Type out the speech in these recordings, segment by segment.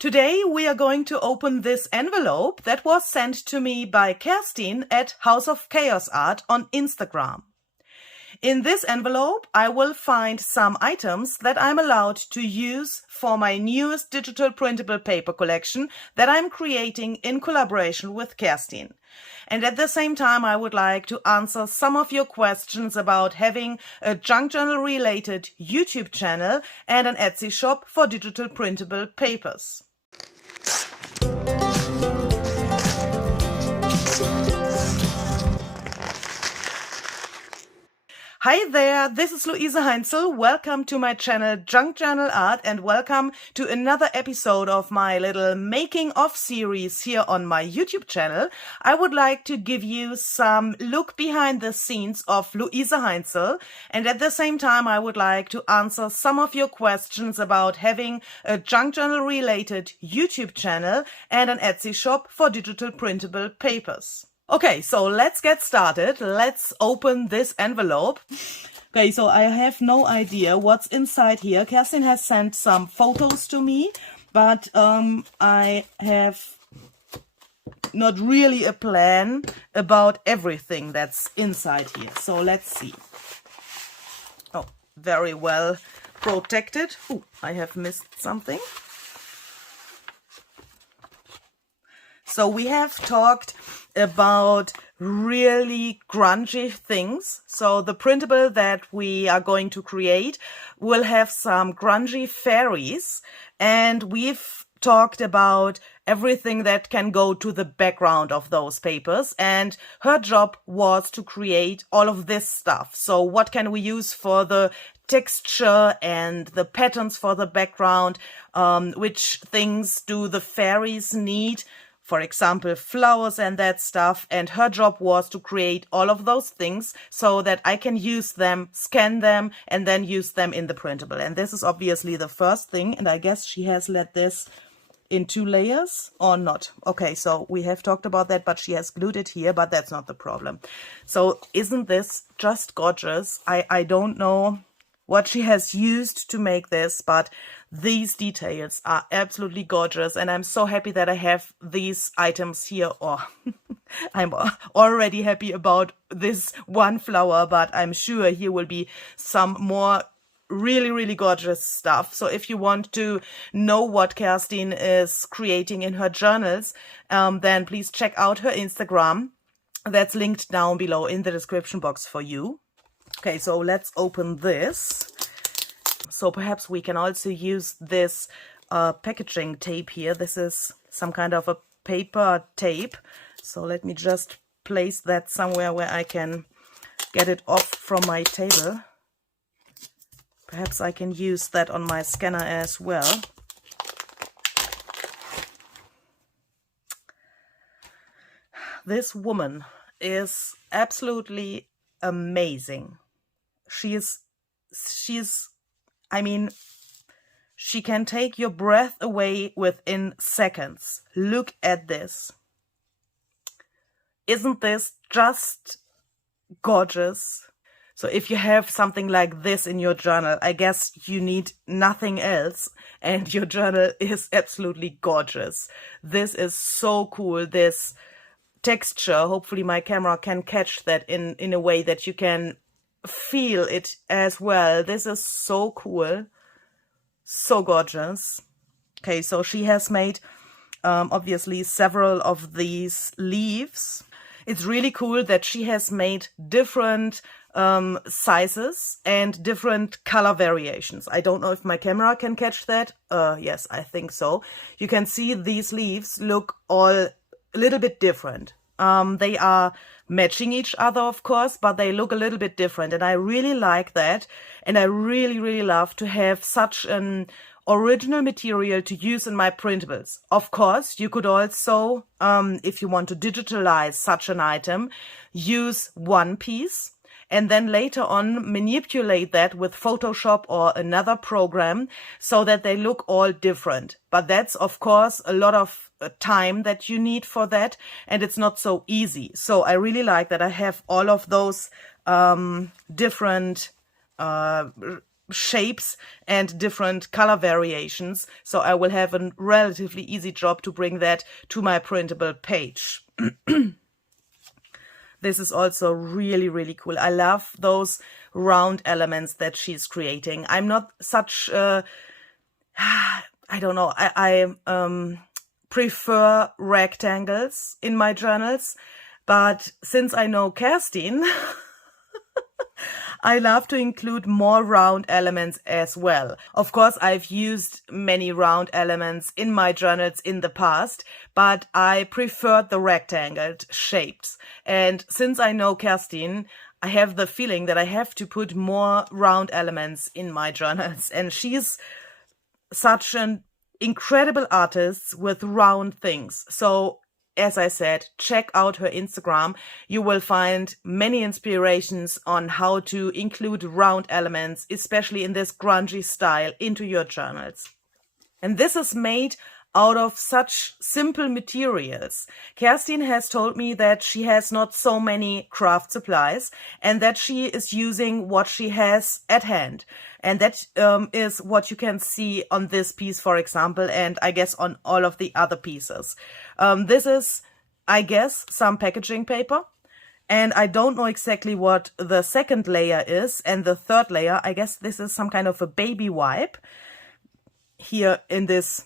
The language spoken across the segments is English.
Today we are going to open this envelope that was sent to me by Kerstin at House of Chaos Art on Instagram. In this envelope I will find some items that I'm allowed to use for my newest digital printable paper collection that I'm creating in collaboration with Kerstin. And at the same time I would like to answer some of your questions about having a junk journal related YouTube channel and an Etsy shop for digital printable papers. Hi there, this is Luise Heinzel. Welcome to my channel Junk Journal Art and welcome to another episode of my little making of series here on my YouTube channel. I would like to give you some look behind the scenes of Luise Heinzel, and at the same time I would like to answer some of your questions about having a junk journal related YouTube channel and an Etsy shop for digital printable papers. Okay, so let's get started. Let's open this envelope. Okay, so I have no idea what's inside here. Kerstin has sent some photos to me, but I have not really a plan about everything that's inside here. So let's see. Oh, very well protected. Oh, I have missed something. So we have talked about really grungy things. So the printable that we are going to create will have some grungy fairies, and we've talked about everything that can go to the background of those papers, and her job was to create all of this stuff. So what can we use for the texture and the patterns for the background? Which things do the fairies need? For example, flowers and that stuff, and her job was to create all of those things so that I can use them, scan them, and then use them in the printable. And this is obviously the first thing, and I guess she has let this in 2 layers or not. Okay, so we have talked about that, but she has glued it here, but that's not the problem. So isn't this just gorgeous? I don't know what she has used to make this, but these details are absolutely gorgeous, and I'm so happy that I have these items here. Or I'm already happy about this one flower, but I'm sure here will be some more really gorgeous stuff. So if you want to know what Kerstin is creating in her journals, then please check out her Instagram. That's linked down below in the description box for you. Okay, so let's open this. So perhaps we can also use this packaging tape here. This is some kind of a paper tape. So let me just place that somewhere where I can get it off from my table. Perhaps I can use that on my scanner as well. This woman is absolutely amazing. I mean, she can take your breath away within seconds. Look at this. Isn't this just gorgeous? So if you have something like this in your journal, I guess you need nothing else, and your journal is absolutely gorgeous. This is so cool. This texture, hopefully my camera can catch that in a way that you can feel it as well. This is so cool, so gorgeous. Okay, so she has made obviously several of these leaves. It's really cool that she has made different sizes and different color variations. I don't know if my camera can catch that. Yes, I think so. You can see these leaves look all a little bit different. They are matching each other, of course, but they look a little bit different, and I really like that. And I really love to have such an original material to use in my printables. Of course, you could also, if you want to digitalize such an item, use one piece and then later on manipulate that with Photoshop or another program so that they look all different. But that's, of course, a lot of time that you need for that, and it's not so easy. So I really like that I have all of those different shapes and different color variations. So I will have a relatively easy job to bring that to my printable page. This is also really, really cool. I love those round elements that she's creating. I'm not such I don't know, I prefer rectangles in my journals, but since I know Kerstin, I love to include more round elements as well. Of course, I've used many round elements in my journals in the past, but I preferred the rectangled shapes. And since I know Kerstin, I have the feeling that I have to put more round elements in my journals. And she's such an incredible artist with round things. So as I said, check out her Instagram. You will find many inspirations on how to include round elements, especially in this grungy style, into your journals. And this is made out of such simple materials. Kerstin has told me that she has not so many craft supplies and that she is using what she has at hand. And that is what you can see on this piece, for example, and I guess on all of the other pieces. This is, I guess, some packaging paper. And I don't know exactly what the second layer is. And the third layer, I guess this is some kind of a baby wipe here in this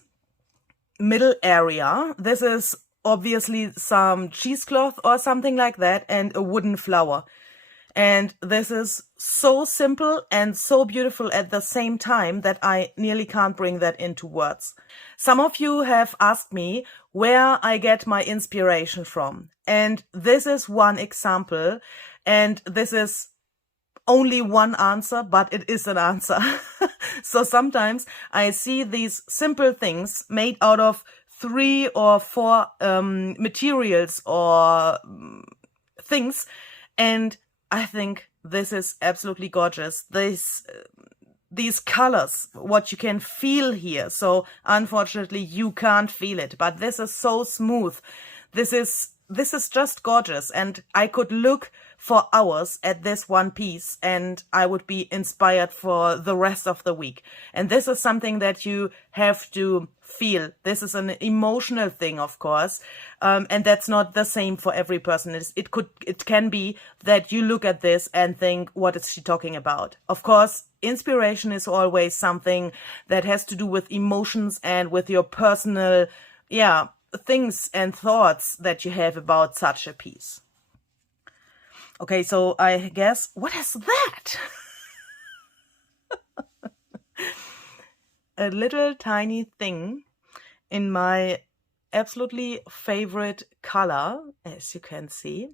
middle area. This is obviously some cheesecloth or something like that, and a wooden flower. And this is so simple and so beautiful at the same time that I nearly can't bring that into words. Some of you have asked me where I get my inspiration from. And this is one example. And this is only one answer, but it is an answer. So sometimes I see these simple things made out of 3 or 4 materials or things, and I think this is absolutely gorgeous. These colors, what you can feel here. So unfortunately you can't feel it, but this is so smooth. This is just gorgeous, and I could look for hours at this one piece and I would be inspired for the rest of the week. And this is something that you have to feel. This is an emotional thing, of course, and that's not the same for every person. It can be that you look at this and think, what is she talking about? Of course, inspiration is always something that has to do with emotions and with your personal, things and thoughts that you have about such a piece. Okay, so I guess, what is that? A little tiny thing in my absolutely favorite color, as you can see.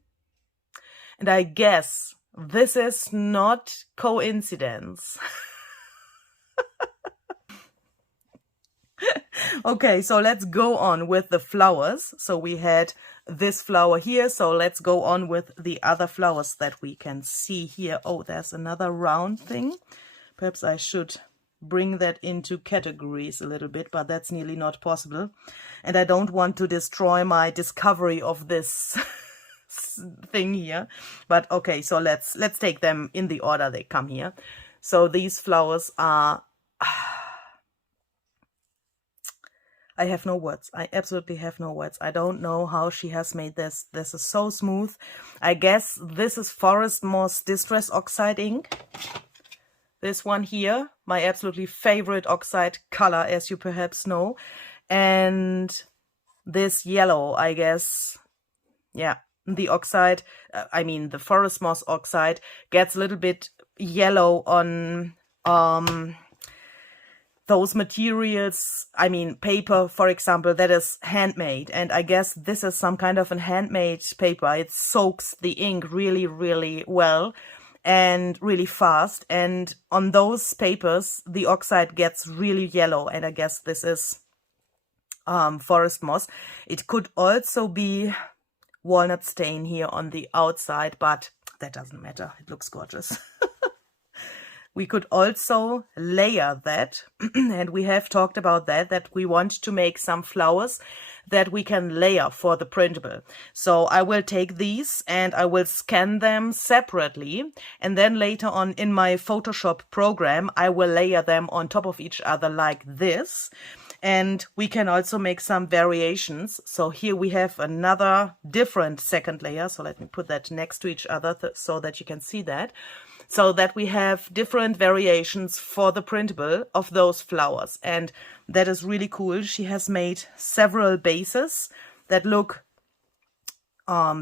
And I guess this is not coincidence. Okay, so let's go on with the flowers. So we had this flower here, so let's go on with the other flowers that we can see here. Oh, there's another round thing. Perhaps I should bring that into categories a little bit, but that's nearly not possible. And I don't want to destroy my discovery of this thing here. But okay, so let's take them in the order they come here. So these flowers are... I have no words. I absolutely have no words. I don't know how she has made this. This is so smooth. I guess this is Forest Moss Distress Oxide ink. This one here, my absolutely favorite oxide color, as you perhaps know. And this yellow, I guess, the oxide, the Forest Moss oxide gets a little bit yellow on those materials, paper, for example, that is handmade. And I guess this is some kind of a handmade paper. It soaks the ink really, really well and really fast. And on those papers, the oxide gets really yellow. And I guess this is Forest Moss. It could also be walnut stain here on the outside, but that doesn't matter. It looks gorgeous. We could also layer that, and we have talked about that we want to make some flowers that we can layer for the printable. So I will take these and I will scan them separately, and then later on in my Photoshop program I will layer them on top of each other like this. And we can also make some variations. So here we have another different second layer. So let me put that next to each other so that you can see that. So that we have different variations for the printable of those flowers. And that is really cool. She has made several bases that look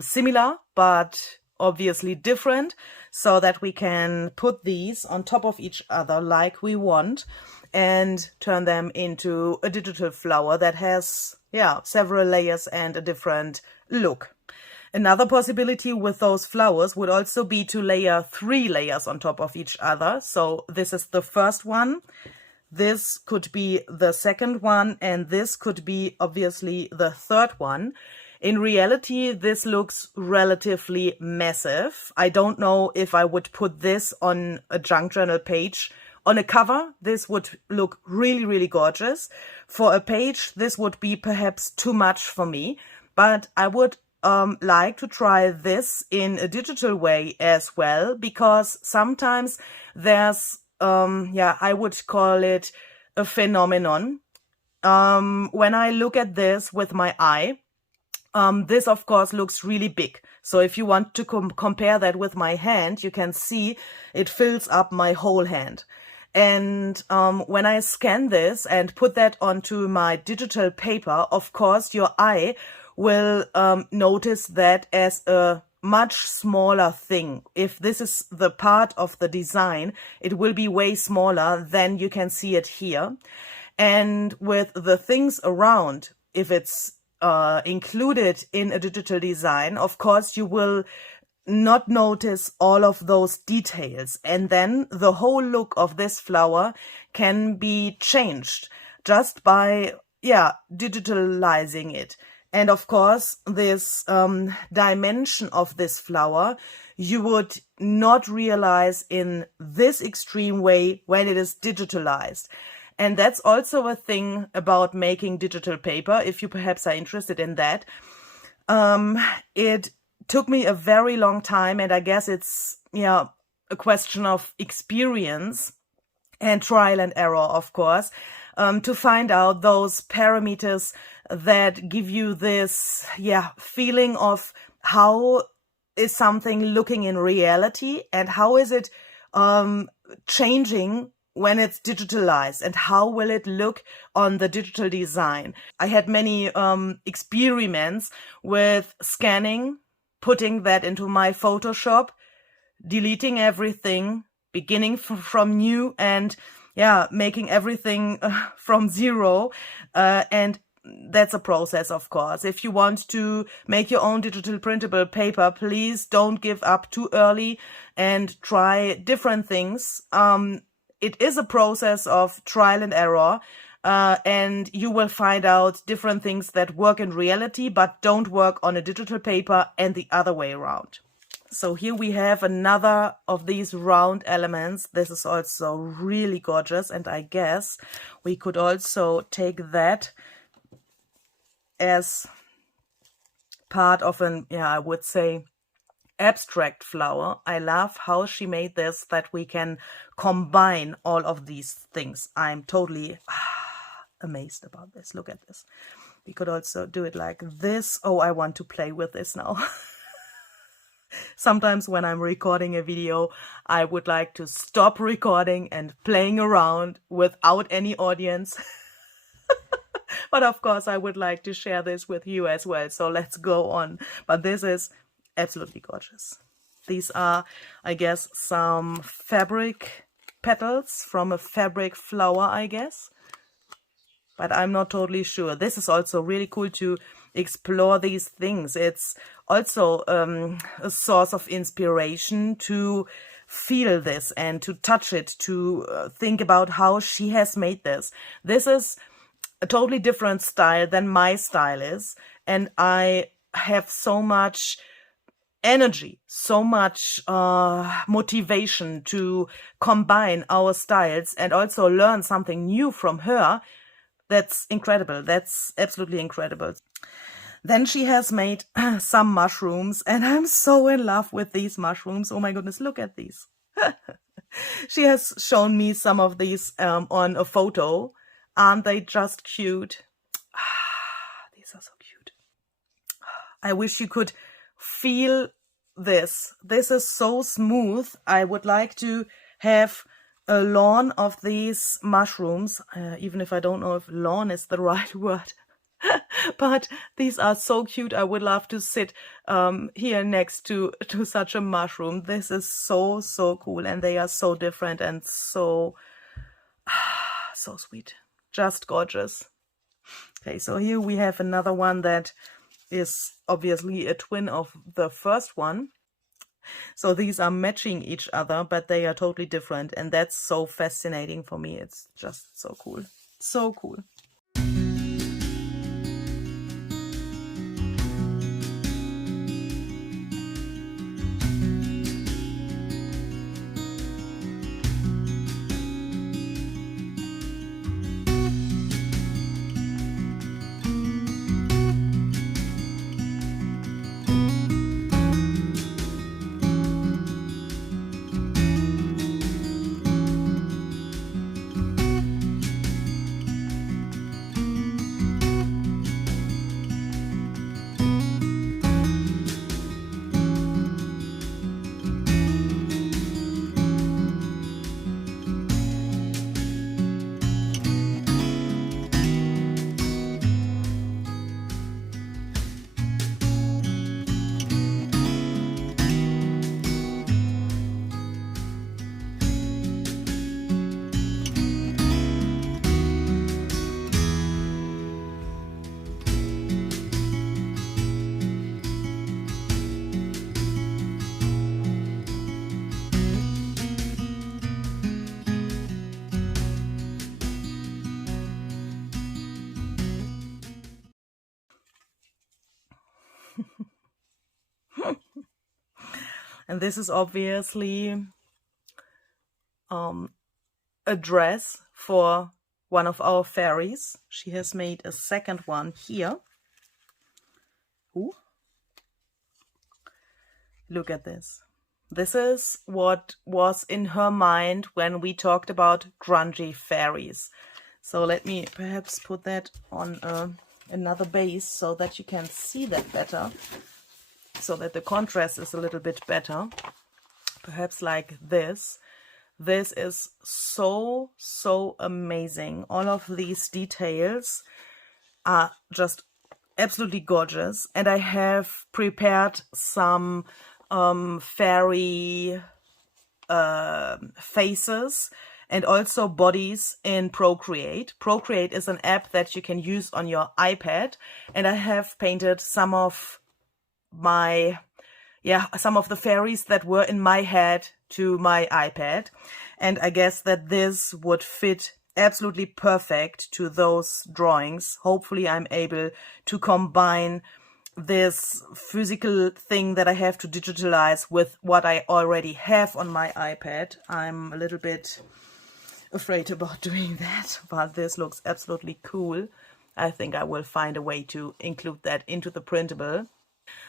similar, but obviously different, so that we can put these on top of each other like we want and turn them into a digital flower that has, yeah, several layers and a different look. Another possibility with those flowers would also be to layer 3 layers on top of each other. So this is the first one, this could be the second one, and this could be obviously the third one. In reality, this looks relatively massive. I don't know if I would put this on a junk journal page. On a cover, this would look really, really gorgeous. For a page, this would be perhaps too much for me, but I would like to try this in a digital way as well, because sometimes there's, I would call it a phenomenon. When I look at this with my eye, this of course looks really big. So if you want to compare that with my hand, you can see it fills up my whole hand. And when I scan this and put that onto my digital paper, of course, your eye will notice that as a much smaller thing. If this is the part of the design, it will be way smaller than you can see it here. And with the things around, if it's included in a digital design, of course, you will not notice all of those details, and then the whole look of this flower can be changed just by digitalizing it. And of course, this dimension of this flower you would not realize in this extreme way when it is digitalized. And that's also a thing about making digital paper, if you perhaps are interested in that. It took me a very long time, and I guess it's a question of experience and trial and error, of course, to find out those parameters that give you this feeling of how is something looking in reality and how is it changing when it's digitalized, and how will it look on the digital design. I had many experiments with scanning, putting that into my Photoshop, deleting everything, beginning from new, and making everything from zero. And that's a process, of course. If you want to make your own digital printable paper, please don't give up too early and try different things. It is a process of trial and error. And you will find out different things that work in reality but don't work on a digital paper, and the other way around. So here we have another of these round elements. This is also really gorgeous, and I guess we could also take that as part of an, I would say, abstract flower. I love how she made this, that we can combine all of these things. I'm totally amazed about this. Look at this. We could also do it like this. Oh, I want to play with this now. Sometimes when I'm recording a video, I would like to stop recording and playing around without any audience. But of course, I would like to share this with you as well. So let's go on. But this is absolutely gorgeous. These are, I guess, some fabric petals from a fabric flower, I guess. But I'm not totally sure. This is also really cool to explore these things. It's also a source of inspiration to feel this and to touch it, to think about how she has made this. This is a totally different style than my style is. And I have so much energy, so much motivation to combine our styles and also learn something new from her. That's incredible. That's absolutely incredible. Then she has made some mushrooms, and I'm so in love with these mushrooms. Oh my goodness, look at these. She has shown me some of these on a photo. Aren't they just cute? These are so cute. I wish you could feel this. This is so smooth. I would like to have a lawn of these mushrooms, even if I don't know if lawn is the right word. But these are so cute. I would love to sit here next to such a mushroom. This is so, so cool. And they are so different and so, so sweet. Just gorgeous. Okay, so here we have another one that is obviously a twin of the first one. So these are matching each other, but they are totally different. And that's so fascinating for me. It's just so cool. So cool. And this is obviously a dress for one of our fairies. She has made a second one here. Ooh. Look at this. This is what was in her mind when we talked about grungy fairies. So let me perhaps put that on another base so that you can see that better, so that the contrast is a little bit better. Perhaps like this. This is so, so amazing. All of these details are just absolutely gorgeous. And I have prepared some fairy faces and also bodies in Procreate. Procreate is an app that you can use on your iPad. And I have painted some of the fairies that were in my head to my iPad. And I guess that this would fit absolutely perfect to those drawings. Hopefully I'm able to combine this physical thing that I have to digitalize with what I already have on my iPad. I'm a little bit afraid about doing that, but this looks absolutely cool. I think I will find a way to include that into the printable.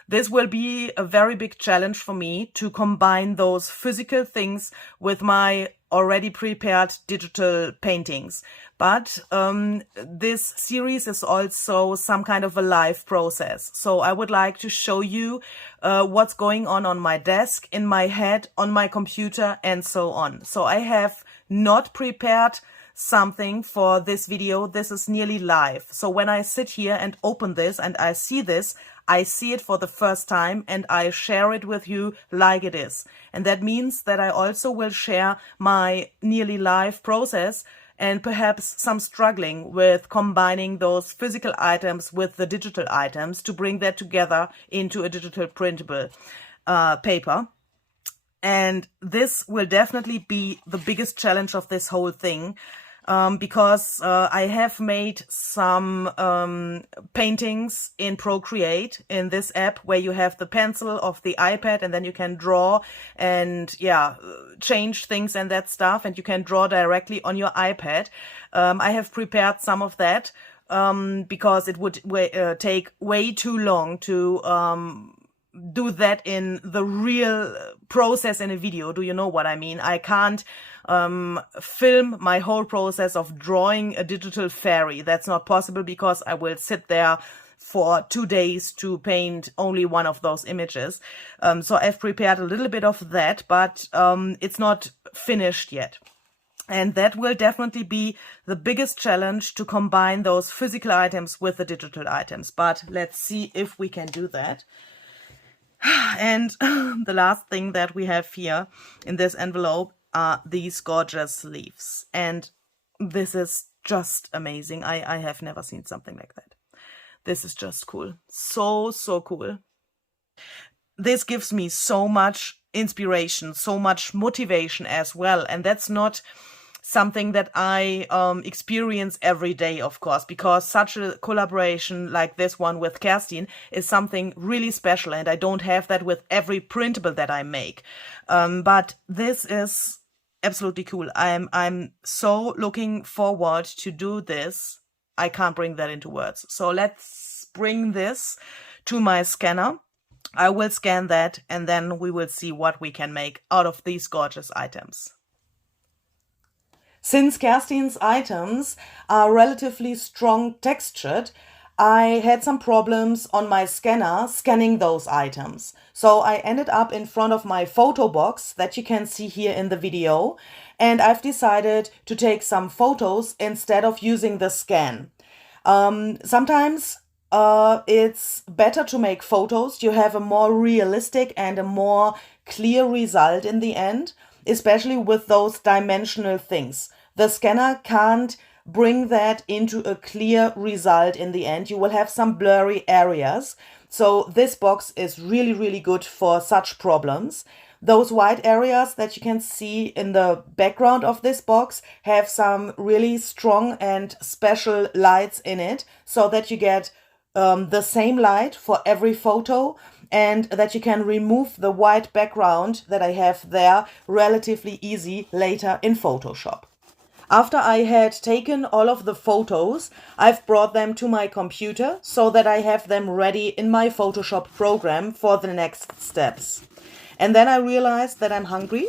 This will be a very big challenge for me to combine those physical things with my already prepared digital paintings. But this series is also some kind of a live process. So I would like to show you what's going on my desk, in my head, on my computer, and so on. So I have not prepared something for this video. This is nearly live. So when I sit here and open this and I see this, I see it for the first time and I share it with you like it is. And that means that I also will share my nearly live process and perhaps some struggling with combining those physical items with the digital items to bring that together into a digital printable paper. And this will definitely be the biggest challenge of this whole thing. because I have made some paintings in Procreate in this app where you have the pencil of the iPad and then you can draw and change things and that stuff, and you can draw directly on your iPad. I have prepared some of that because it would take way too long to do that in the real process in a video. Do you know what I mean? I can't film my whole process of drawing a digital fairy. That's not possible because I will sit there for 2 days to paint only one of those images. So I've prepared a little bit of that, but it's not finished yet. And that will definitely be the biggest challenge, to combine those physical items with the digital items. But let's see if we can do that. And the last thing that we have here in this envelope are these gorgeous leaves. And this is just amazing. I have never seen something like that. This is just cool. So, so cool. This gives me so much inspiration, so much motivation as well. And that's not something that I experience every day, of course, because such a collaboration like this one with Kerstin is something really special, and I don't have that with every printable that I make. But this is absolutely cool. I'm so looking forward to do this. I can't bring that into words. So let's bring this to my scanner. I will scan that, and then we will see what we can make out of these gorgeous items. Since Kerstin's items are relatively strong textured, I had some problems on my scanner scanning those items. So I ended up in front of my photo box that you can see here in the video, and I've decided to take some photos instead of using the scan. Sometimes it's better to make photos. You have a more realistic and a more clear result in the end, especially with those dimensional things. The scanner can't bring that into a clear result in the end. You will have some blurry areas. So this box is really, really good for such problems. Those white areas that you can see in the background of this box have some really strong and special lights in it, so that you get the same light for every photo, and that you can remove the white background that I have there relatively easy later in Photoshop. After I had taken all of the photos, I've brought them to my computer so that I have them ready in my Photoshop program for the next steps. And then I realized that I'm hungry.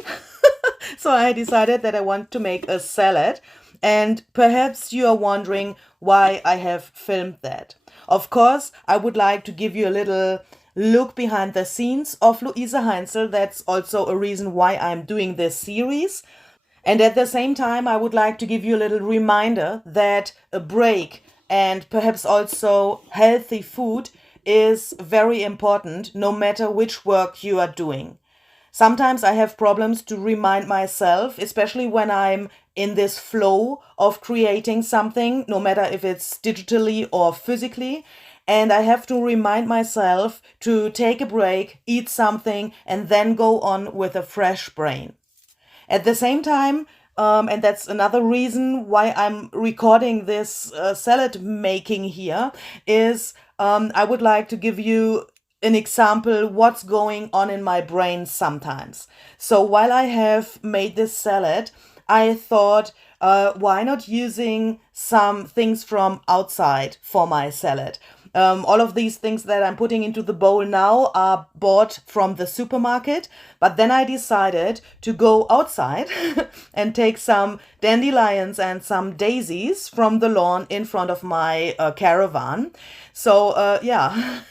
So I decided that I want to make a salad. And perhaps you are wondering why I have filmed that. Of course, I would like to give you a little look behind the scenes of Luise Heinzel. That's also a reason why I'm doing this series. And at the same time, I would like to give you a little reminder that a break and perhaps also healthy food is very important, no matter which work you are doing. Sometimes I have problems to remind myself, especially when I'm in this flow of creating something, no matter if it's digitally or physically. And I have to remind myself to take a break, eat something, and then go on with a fresh brain. At the same time, and that's another reason why I'm recording this salad making here, is I would like to give you an example what's going on in my brain sometimes. So while I have made this salad, I thought, why not using some things from outside for my salad? All of these things that I'm putting into the bowl now are bought from the supermarket, but then I decided to go outside and take some dandelions and some daisies from the lawn in front of my caravan. So yeah,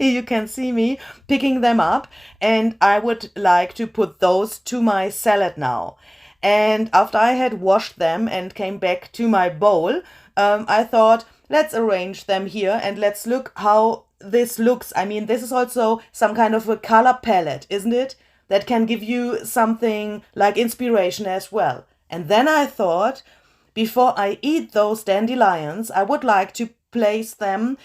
you can see me picking them up, and I would like to put those to my salad now. And after I had washed them and came back to my bowl, I thought, let's arrange them here and let's look how this looks. I mean, this is also some kind of a color palette, isn't it? That can give you something like inspiration as well. And then I thought, before I eat those dandelions, I would like to place them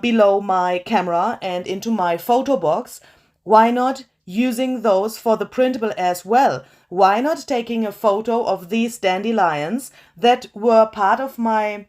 below my camera and into my photo box. Why not using those for the printable as well? why not taking a photo of these dandelions that were part of my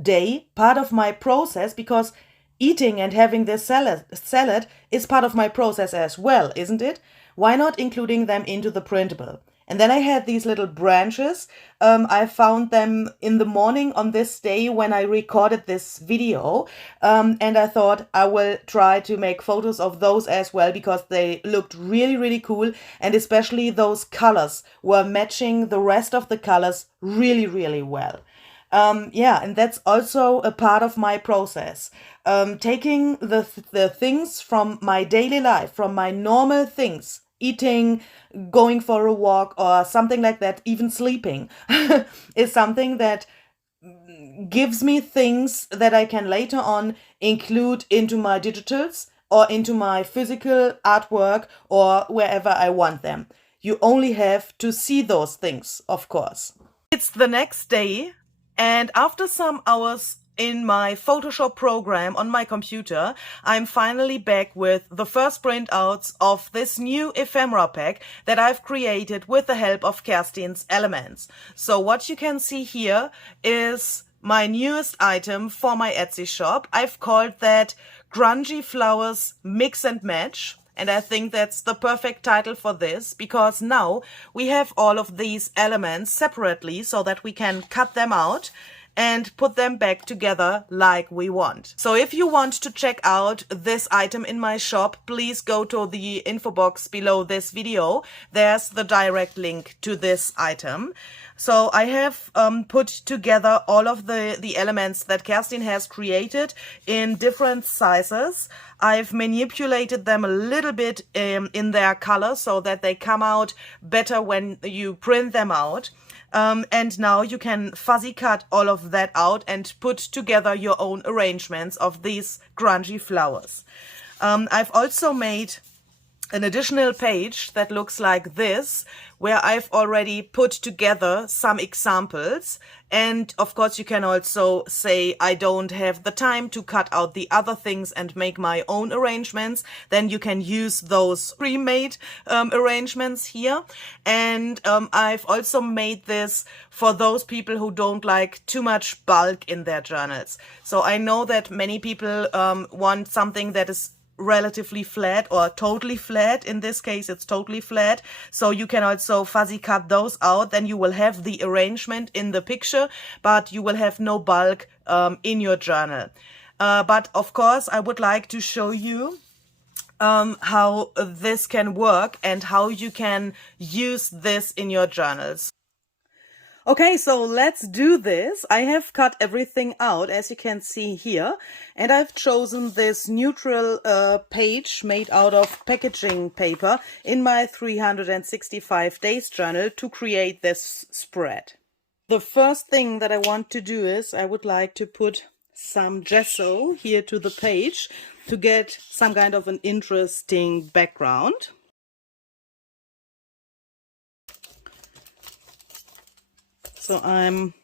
day, part of my process, because eating and having this salad is part of my process as well, isn't it? Why not including them into the printable? And then I had these little branches. I found them in the morning on this day when I recorded this video. And I thought I will try to make photos of those as well, because they looked really, really cool. And especially those colors were matching the rest of the colors really, really well. Yeah, and that's also a part of my process. Taking the things from my daily life, from my normal things, eating, going for a walk, or something like that, even sleeping, is something that gives me things that I can later on include into my digitals or into my physical artwork or wherever I want them. You only have to see those things, of course. It's the next day, and after some hours in my Photoshop program on my computer, I'm finally back with the first printouts of this new ephemera pack that I've created with the help of Kerstin's elements. So what you can see here is my newest item for my Etsy shop. I've called that Grungy Flowers Mix and Match. And I think that's the perfect title for this, because now we have all of these elements separately so that we can cut them out and put them back together like we want. So if you want to check out this item in my shop, please go to the info box below this video. There's the direct link to this item. So I have put together all of the elements that Kerstin has created in different sizes. I've manipulated them a little bit in their color so that they come out better when you print them out. And now you can fuzzy cut all of that out and put together your own arrangements of these grungy flowers. I've also made an additional page that looks like this, where I've already put together some examples. And of course you can also say, I don't have the time to cut out the other things and make my own arrangements. Then you can use those pre-made arrangements here. And I've also made this for those people who don't like too much bulk in their journals. So I know that many people want something that is relatively flat or totally flat. In this case it's totally flat, so you can also fuzzy cut those out. Then you will have the arrangement in the picture, but you will have no bulk in your journal. But of course I would like to show you how this can work and how you can use this in your journals. Okay, so let's do this. I have cut everything out, as you can see here, and I've chosen this neutral page made out of packaging paper in my 365 days journal to create this spread. The first thing that I want to do is I would like to put some gesso here to the page to get some kind of an interesting background. So I'm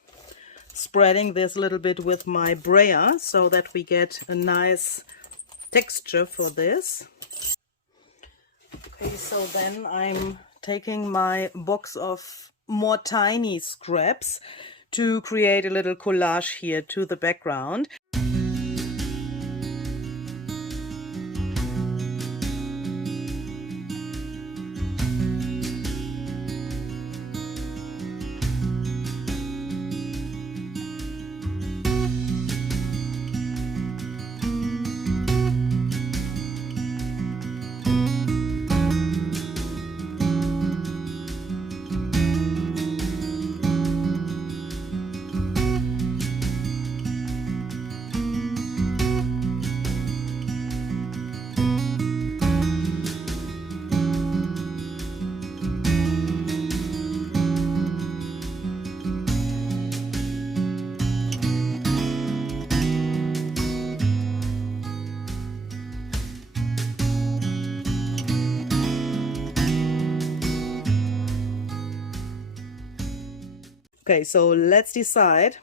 spreading this a little bit with my brayer so that we get a nice texture for this. Okay, so then I'm taking my box of more tiny scraps to create a little collage here to the background. Okay, so let's decide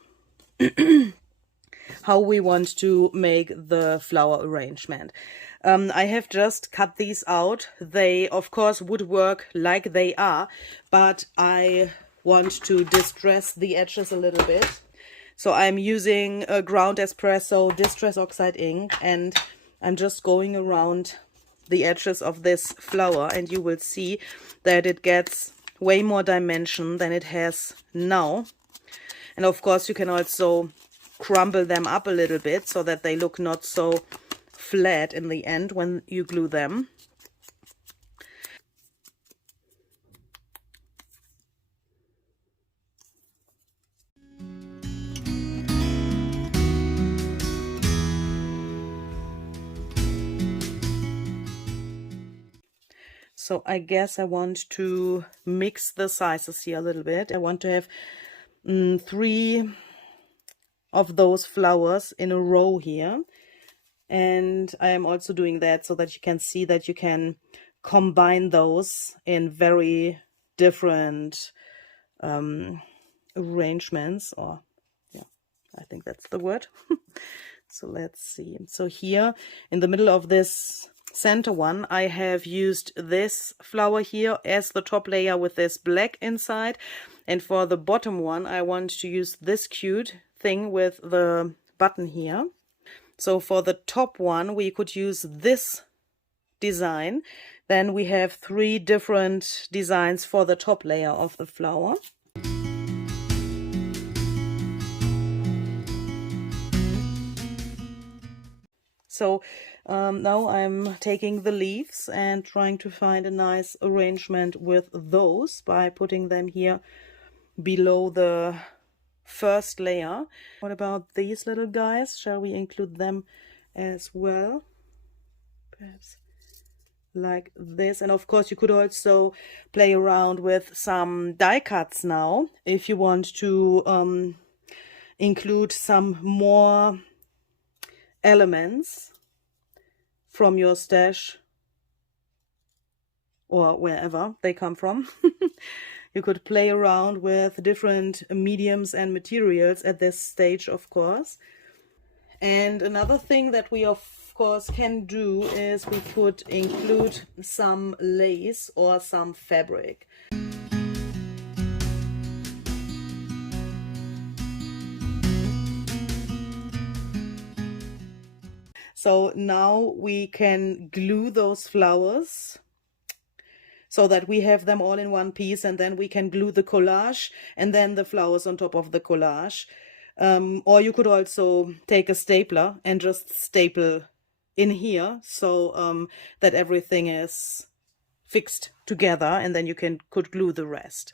how we want to make the flower arrangement. I have just cut these out. They of course would work like they are, but I want to distress the edges a little bit. So I'm using a ground espresso distress oxide ink, and I'm just going around the edges of this flower, and you will see that it gets way more dimension than it has now. And of course you can also crumble them up a little bit so that they look not so flat in the end when you glue them. So I guess I want to mix the sizes here a little bit. I want to have 3 of those flowers in a row here. And I am also doing that so that you can see that you can combine those in very different arrangements, or yeah, I think that's the word. So let's see. So here in the middle of this center one, I have used this flower here as the top layer with this black inside, and for the bottom one I want to use this cute thing with the button here. So for the top one we could use this design. Then we have 3 different designs for the top layer of the flower. So now I'm taking the leaves and trying to find a nice arrangement with those by putting them here below the first layer. What about these little guys? Shall we include them as well? Perhaps like this. And of course you could also play around with some die cuts now if you want to include some more elements from your stash or wherever they come from. You could play around with different mediums and materials at this stage, of course. And another thing that we of course can do is we could include some lace or some fabric. So now we can glue those flowers so that we have them all in one piece, and then we can glue the collage and then the flowers on top of the collage. Or you could also take a stapler and just staple in here so that everything is fixed together, and then you could glue the rest.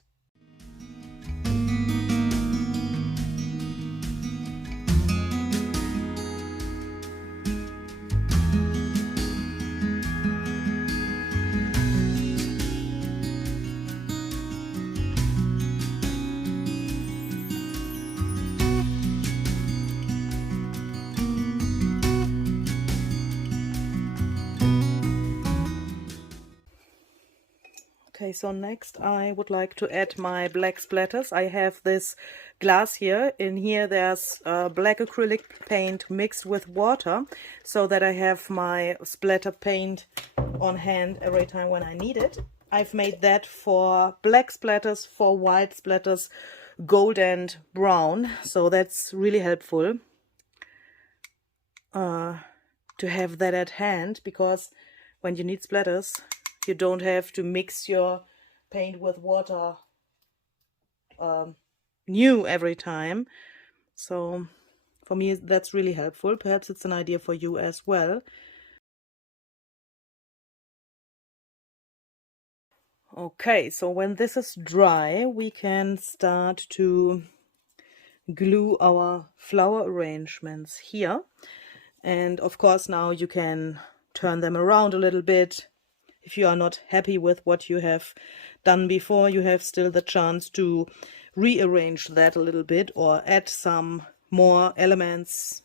Okay, so next I would like to add my black splatters. I have this glass here. In here there's black acrylic paint mixed with water, so that I have my splatter paint on hand every time when I need it. I've made that for black splatters, for white splatters, gold and brown, so that's really helpful to have that at hand, because when you need splatters you don't have to mix your paint with water new every time. So for me that's really helpful. Perhaps it's an idea for you as well. Okay, so when this is dry we can start to glue our flower arrangements here. And of course now you can turn them around a little bit. If you are not happy with what you have done before, you have still the chance to rearrange that a little bit or add some more elements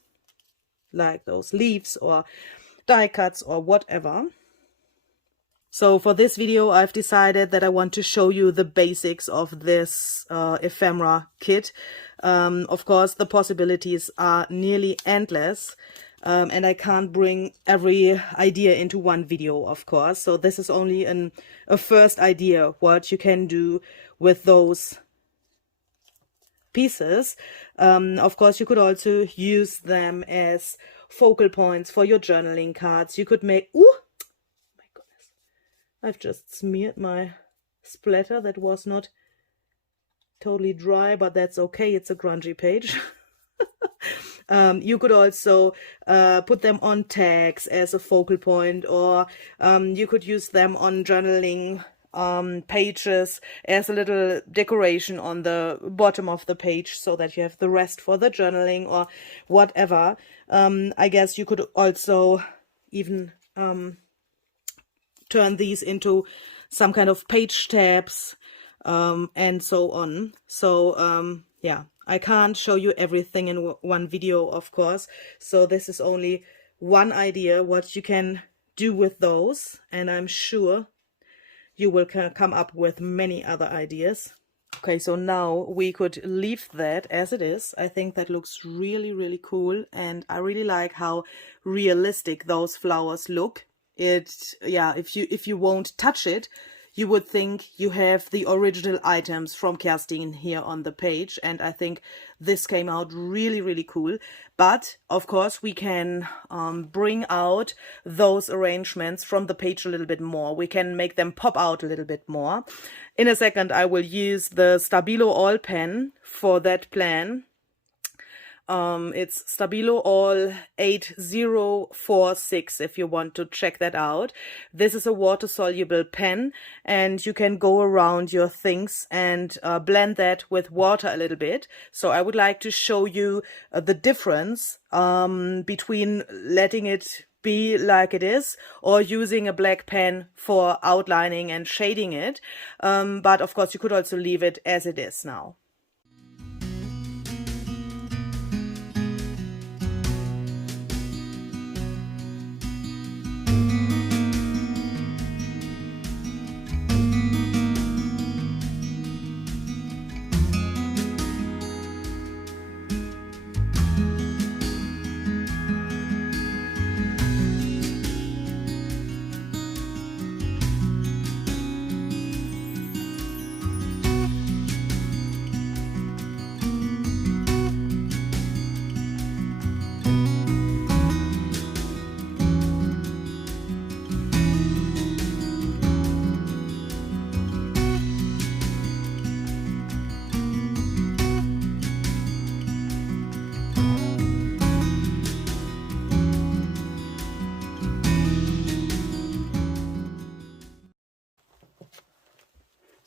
like those leaves or die cuts or whatever. So for this video, I've decided that I want to show you the basics of this ephemera kit. Of course, the possibilities are nearly endless, and I can't bring every idea into one video, of course. So this is only a first idea what you can do with those pieces. Of course, you could also use them as focal points for your journaling cards. You could make... Ooh! I've just smeared my splatter. That was not totally dry, but that's okay. It's a grungy page. You could also put them on tags as a focal point, or you could use them on journaling pages as a little decoration on the bottom of the page, so that you have the rest for the journaling or whatever. I guess you could also even turn these into some kind of page tabs and so on. So yeah, I can't show you everything in one video, of course. So this is only one idea what you can do with those, and I'm sure you will come up with many other ideas. Okay, so now we could leave that as it is. I think that looks really, really cool, and I really like how realistic those flowers look. Yeah, if you won't touch it, you would think you have the original items from Kerstin here on the page, and I think this came out really, really cool. But of course we can bring out those arrangements from the page a little bit more. We can make them pop out a little bit more. In a second I will use the Stabilo All pen for that plan. It's Stabilo All 8046 if you want to check that out. This is a water-soluble pen, and you can go around your things and blend that with water a little bit. So I would like to show you the difference between letting it be like it is or using a black pen for outlining and shading it. But of course you could also leave it as it is now.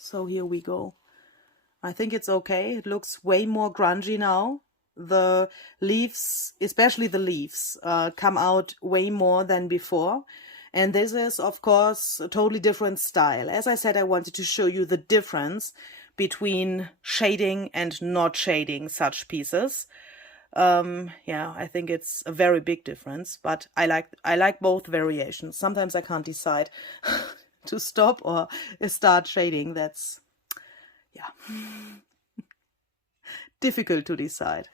So here we go. I think it's okay. It looks way more grungy now. The leaves, especially the leaves, come out way more than before. And this is, of course, a totally different style. As I said, I wanted to show you the difference between shading and not shading such pieces. Yeah, I think it's a very big difference, but I like both variations. Sometimes I can't decide to stop or start shading. That's, yeah, difficult to decide.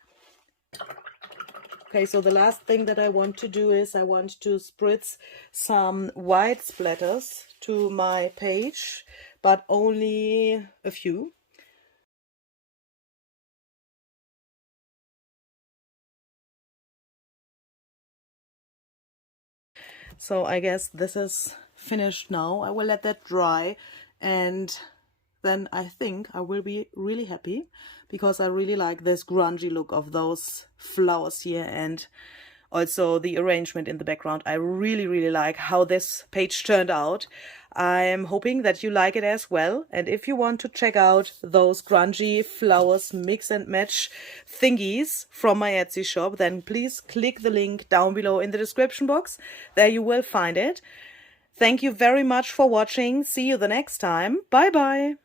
Okay, so the last thing that I want to do is I want to spritz some white splatters to my page, but only a few. So I guess this is finished now. I will let that dry, and then I think I will be really happy, because I really like this grungy look of those flowers here, and also the arrangement in the background. I really, really like how this page turned out. I'm hoping that you like it as well, and if you want to check out those grungy flowers mix and match thingies from my Etsy shop, then please click the link down below in the description box. There you will find it. Thank you very much for watching. See you the next time. Bye bye.